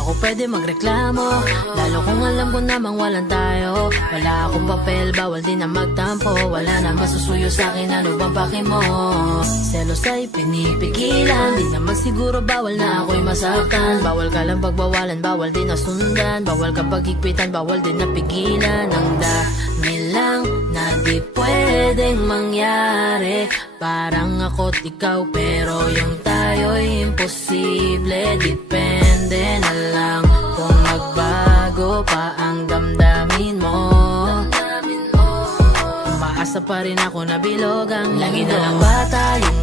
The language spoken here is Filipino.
ako pwede magreklamo, lalo kung alam ko namang walang tayo. Wala akong papel, bawal din na magtampo. Wala na masusuyo sa'kin, ano bang paki mo? Selos ay pinipigilan, di naman siguro bawal na ako'y masaktan. Bawal ka lang pagbawalan, bawal din na sundan. Bawal ka pagigpitan, bawal din na pigilan. Ang dami lang na di pwedeng mangyari, parang ako't ikaw pero yung tayo'y imposible. Depende na lang kung magbago pa ang damdamin mo. Umaasa pa rin ako na bilog ang lagi na lang bata yung